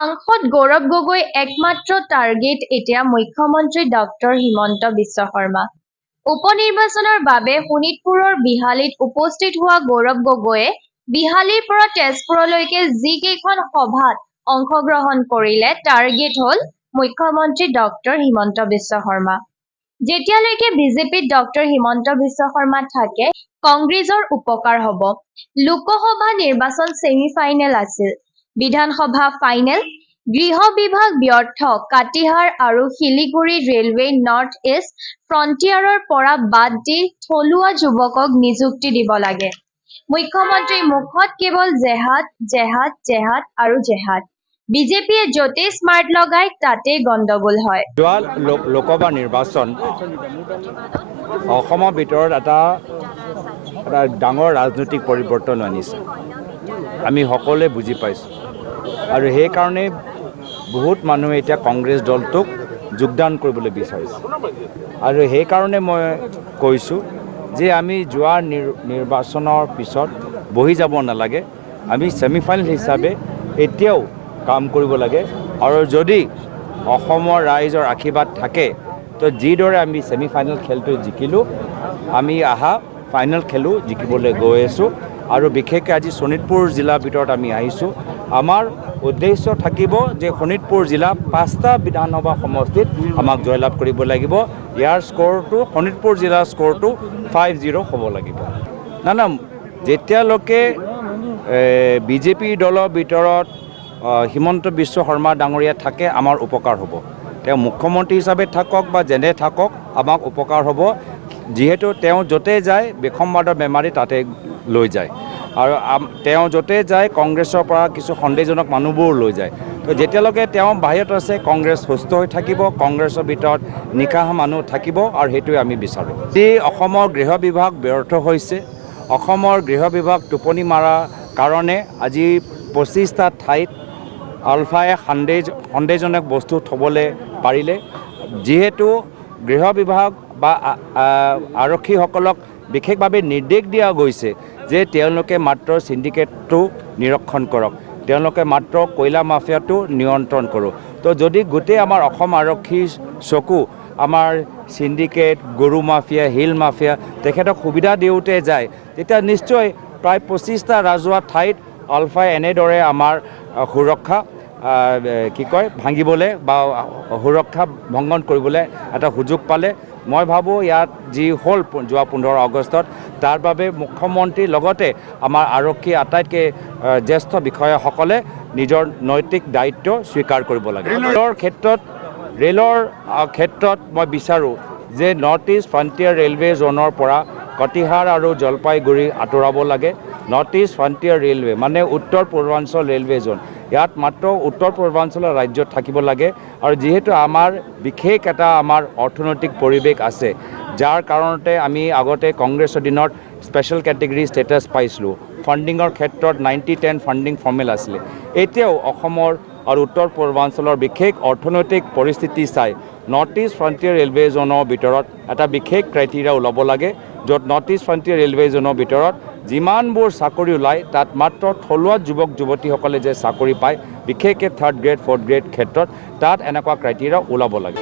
সাংসদ গৌৰৱ গগৈ একমাত্ৰ টাৰ্গেট এতিয়া মুখ্যমন্ত্ৰী ডক্টৰ হিমন্ত বিশ্ব শৰ্মা। উপনিৰ্বাচনৰ বাবে শোণিতপুৰৰ বিহালীত উপস্থিত হোৱা গৌৰৱ গগৈয়ে বিহালীৰ পৰা তেজপুৰলৈকে যিকেইখন সভাত অংশগ্ৰহণ কৰিলে টাৰ্গেট হ'ল মুখ্যমন্ত্ৰী ডক্টৰ হিমন্ত বিশ্ব শৰ্মা। যেতিয়ালৈকে বিজেপিত ডক্টৰ হিমন্ত বিশ্ব শৰ্মা থাকে কংগ্ৰেছৰ উপকাৰ হ'ব। লোকসভা নিৰ্বাচন ছেমিফাইনেল আছিল, বিধানসভা ফাইনেল। গৃহ বিভাগ ব্যৰ্থ, কাটিহাৰ আৰু শিলিগুৰি ৰেলৱে নৰ্থ ইষ্ট ফ্ৰণ্টিয়াৰৰ পৰা বাদ দি থলুৱা যুৱকক নিযুক্তি দিব লাগে। মুখ্যমন্ত্ৰীৰ মুখত কেৱল জেহাদ জেহাদ জেহাদ আৰু জেহাদ। বিজেপিয়ে য'তেই স্মাৰ্ট লগায় তাতেই গণ্ডগোল হয়। যোৱা লোকসভা নিৰ্বাচন অসমৰ ভিতৰত এটা ডাঙৰ ৰাজনৈতিক পৰিৱৰ্তন আনিছে, আমি সকলোৱে বুজি পাইছোঁ। আৰু সেইকাৰণে বহুত মানুহে এতিয়া কংগ্ৰেছ দলটোক যোগদান কৰিবলৈ বিচাৰিছে। আৰু সেইকাৰণে মই কৈছোঁ যে আমি যোৱা নিৰ্বাচনৰ পিছত বহি যাব নালাগে, আমি ছেমিফাইনেল হিচাপে এতিয়াও কাম কৰিব লাগে। আৰু যদি অসমৰ ৰাইজৰ আশীৰ্বাদ থাকে তো যিদৰে আমি ছেমিফাইনেল খেলটো জিকিলোঁ, আমি অহা ফাইনেল খেলো জিকিবলৈ গৈ আছোঁ। আৰু বিশেষকৈ আজি শোণিতপুৰ জিলাৰ ভিতৰত আমি আহিছোঁ। আমাৰ উদ্দেশ্য থাকিব যে শোণিতপুৰ জিলা 5টা বিধানসভা সমষ্টিত আমাক জয়লাভ কৰিব লাগিব। ইয়াৰ স্ক'ৰটো শোণিতপুৰ জিলাৰ স্ক'ৰটো 5-0 হ'ব লাগিব। যেতিয়ালৈকে বিজেপি দলৰ ভিতৰত হিমন্ত বিশ্ব শৰ্মা ডাঙৰীয়া থাকে আমাৰ উপকাৰ হ'ব। তেওঁ মুখ্যমন্ত্ৰী হিচাপে থাকক বা যেনে থাকক আমাক উপকাৰ হ'ব। যিহেতু তেওঁ য'তে যায় বিসম্বাদৰ বেমাৰী তাতে লৈ যায়, আৰু তেওঁ য'তে যায় কংগ্ৰেছৰ পৰা কিছু সন্দেহজনক মানুহবোৰ লৈ যায়। তো যেতিয়ালৈকে তেওঁ বাহিৰত আছে কংগ্ৰেছ সুস্থ হৈ থাকিব, কংগ্ৰেছৰ ভিতৰত নিকাহ মানুহ থাকিব, আৰু সেইটোৱে আমি বিচাৰোঁ। যি অসমৰ গৃহ বিভাগ ব্যৰ্থ হৈছে, অসমৰ গৃহ বিভাগ টোপনি মৰাৰ কাৰণে আজি 25টা ঠাইত আলফাই সন্দেহজনক বস্তু থ'বলৈ পাৰিলে। যিহেতু গৃহ বিভাগ বা আৰক্ষীসকলক বিশেষভাৱে নিৰ্দেশ দিয়া গৈছে যে তেওঁলোকে মাত্ৰ চিণ্ডিকেটটো নিৰীক্ষণ কৰক, তেওঁলোকে মাত্ৰ কয়লা মাফিয়াটো নিয়ন্ত্ৰণ কৰক। তো যদি গোটেই আমাৰ অসম আৰক্ষীৰ চকু আমাৰ চিণ্ডিকেট, গৰু মাফিয়া, হিল মাফিয়া তেখেতক সুবিধা দিওঁতে যায়, তেতিয়া নিশ্চয় প্ৰায় 25টা ৰাজহুৱা ঠাইত আলফাই এনেদৰে আমাৰ সুৰক্ষা ভাঙিবলৈ বা সুৰক্ষা ভংগন কৰিবলৈ এটা সুযোগ পালে। মই ভাবোঁ ইয়াত যি হ'ল যোৱা 15 আগষ্টত তাৰ বাবে মুখ্যমন্ত্ৰীৰ লগতে আমাৰ আৰক্ষী আটাইতকৈ জ্যেষ্ঠ বিষয়াসকলে নিজৰ নৈতিক দায়িত্ব স্বীকাৰ কৰিব লাগে। ৰেলৰ ক্ষেত্ৰত মই বিচাৰোঁ যে নৰ্থ ইষ্ট ফ্ৰণ্টিয়াৰ ৰেলৱে জ'নৰ পৰা কটিহাৰ আৰু জলপাইগুৰি আঁতৰাব লাগে। নৰ্থ ইষ্ট ফ্ৰণ্টিয়াৰ ৰেলৱে মানে উত্তৰ পূৰ্বাঞ্চল ৰেলৱে জ'ন, ইয়াত মাত্ৰ উত্তৰ পূৰ্বাঞ্চলৰ ৰাজ্যত থাকিব লাগে। আৰু যিহেতু আমাৰ বিশেষ এটা আমাৰ অৰ্থনৈতিক পৰিৱেশ আছে, যাৰ কাৰণতে আমি আগতে কংগ্ৰেছৰ দিনত স্পেচিয়েল কেটেগৰী ষ্টেটাছ পাইছিলোঁ। ফাণ্ডিঙৰ ক্ষেত্ৰত 90-10 ফাণ্ডিং ফৰ্মেল আছিলে। এতিয়াও অসমৰ আৰু উত্তৰ পূৰ্বাঞ্চলৰ বিশেষ অৰ্থনৈতিক পৰিস্থিতি চাই নৰ্থ ইষ্ট ফ্ৰণ্টিয়াৰ ৰেলৱে জ'নৰ ভিতৰত এটা বিশেষ ক্ৰাইটেৰিয়া ওলাব লাগে, য'ত নৰ্থ ইষ্ট ফ্ৰণ্টিয়াৰ ৰেলৱে জ'নৰ ভিতৰত যিমানবোৰ চাকৰি ওলায় তাত মাত্ৰ থলুৱা যুৱক যুৱতীসকলে যে চাকৰি পায়, বিশেষকৈ 3rd গ্ৰেড 4th গ্ৰেড ক্ষেত্ৰত তাত এনেকুৱা ক্ৰাইটেৰিয়া ওলাব লাগে।